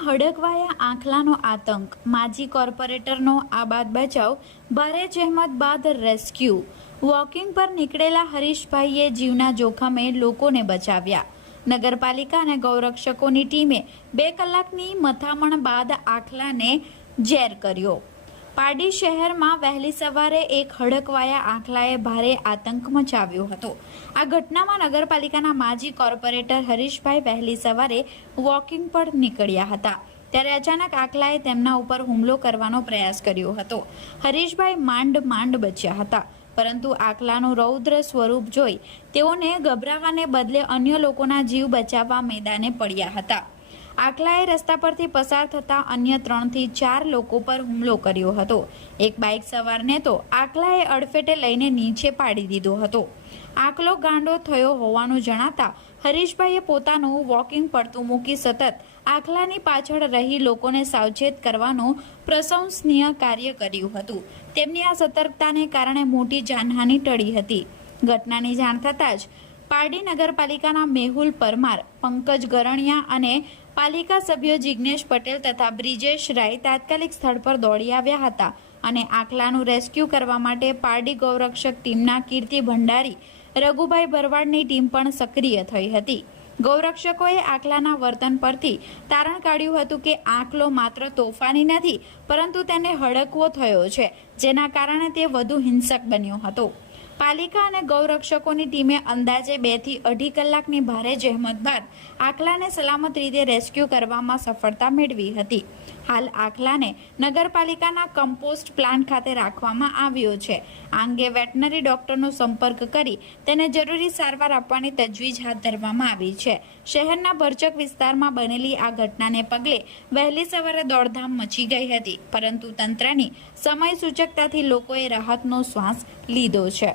ગઢડામાં હડકવાયા આંખલાનો આતંક, માજી કોર્પોરેટરનો આબાદ બચાવ, ભારે જહેમત બાદ રેસ્ક્યુ। વોકિંગ પર નીકળેલા હરીશભાઈએ જીવના જોખમે લોકોને બચાવ્યા। નગરપાલિકા અને ગૌરક્ષકોની ટીમે 2 કલાકની મથામણ બાદ આંખલાને જેર કર્યો। પારડી શહેરમાં વહેલી સવારે એક હડકવાયા આંખલાએ ભારે આતંક મચાવ્યો હતો। આ ઘટનામાં નગરપાલિકાના માજી કોર્પોરેટર હરીશભાઈ વહેલી સવારે વોકિંગ પર નીકળ્યા હતા ત્યારે અચાનક આંખલાએ તેમના ઉપર હુમલો કરવાનો પ્રયાસ કર્યો હતો। હરીશભાઈ માંડ બચ્યા હતા, પરંતુ આંખલાનું રૌદ્ર સ્વરૂપ જોઈ તેઓને ગભરાવાને બદલે અન્ય લોકોના જીવ બચાવવા મેદાને પડ્યા હતા। આંખલાએ રસ્તા પરથી પસાર થતા અન્ય 3 થી 4 લોકો પર હુમલો કર્યો હતો। એક બાઇક સવારને તો આંખલાએ અડફેટે લઈને નીચે પાડી દીધો હતો। આંખલો ગાંડો થયો હોવાનું જણાતા હરીશભાઈએ પોતાનું વોકિંગ પડતું મૂકી સતત આંખલાની પાછળ રહી લોકોને સાવચેત કરવાનું પ્રશંસનીય કાર્ય કર્યું હતું। તેમની આ સતર્કતાને કારણે મોટી જાનહાનિ ટળી હતી। ઘટનાની જાણ થતાં જ પારડી નગરપાલિકાના મેહુલ પરમાર, પંકજ ગરણિયા અને પાલિકા સભ્ય જિગ્નેશ પટેલ તથા બ્રિજેશ રાય તાત્કાલિક સ્થળ પર દોડી આવ્યા હતા અને આંખલાનું રેસ્ક્યુ કરવા માટે પારડી ગૌરક્ષક ટીમના કીર્તિ ભંડારી, રઘુભાઈ ભરવાડની ટીમ પણ સક્રિય થઈ હતી। ગૌરક્ષકોએ આંખલાના વર્તન પરથી તારણ કાઢ્યું હતું કે આંખલો માત્ર તોફાની નથી, પરંતુ તેને હડકવો થયો છે, જેના કારણે તે વધુ હિંસક બન્યો હતો। પાલિકા અને ગૌરક્ષકોની ટીમે અંદાજે 2 થી 2.5 કલાકની ભારે જહેમત બાદ આંખલાને સલામત રીતે રેસ્ક્યુ કરવામાં સફળતા મેળવી હતી। હાલ આંખલાને નગરપાલિકાના કમ્પોસ્ટ પ્લાન્ટ ખાતે રાખવામાં આવ્યો છે। આ અંગે વેટનરી ડોક્ટરનો સંપર્ક કરી તેને જરૂરી સારવાર આપવાની તજવીજ હાથ ધરવામાં આવી છે। શહેરના ભરચક વિસ્તારમાં બનેલી આ ઘટનાને પગલે વહેલી સવારે દોડધામ મચી ગઈ હતી, પરંતુ તંત્રની સમય સૂચકતાથી લોકોએ રાહતનો શ્વાસ લીધો છે।